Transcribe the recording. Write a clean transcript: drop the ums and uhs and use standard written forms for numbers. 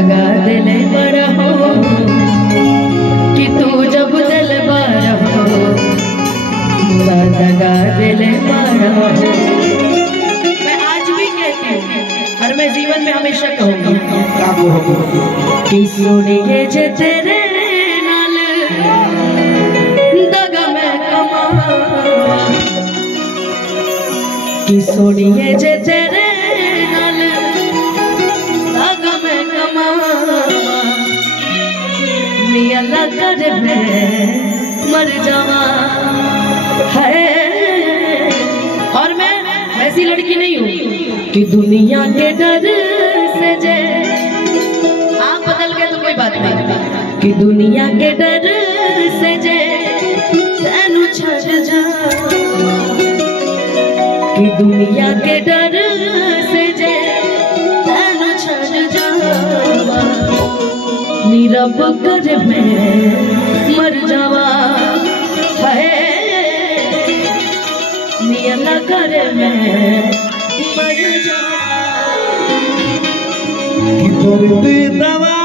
दगा दिले बड़ा हो कि तू जब दिल बड़ा हो, दगा दिले बड़ा हो। मैं आज भी कहती हूँ और मैं जीवन में हमेशा कहूँगी कि सुनिए जे तेरे नाल दगा मैं कमावा, कि सुनिए जे तेरे नाल दगा मैं कमावा, अल्लाह करे मैं मर जावा है। और मैं ऐसी लड़की नहीं हूँ कि दुनिया के डर से जे आप बदल गए तो कोई बात नहीं, कि दुनिया के डर से जे तेनू छड़ जा, कि दुनिया के डर से जे तेनू छड़ जा, नीरब कर मैं मर जावा है, नियला कर मैं मर जावा। दर्द दवा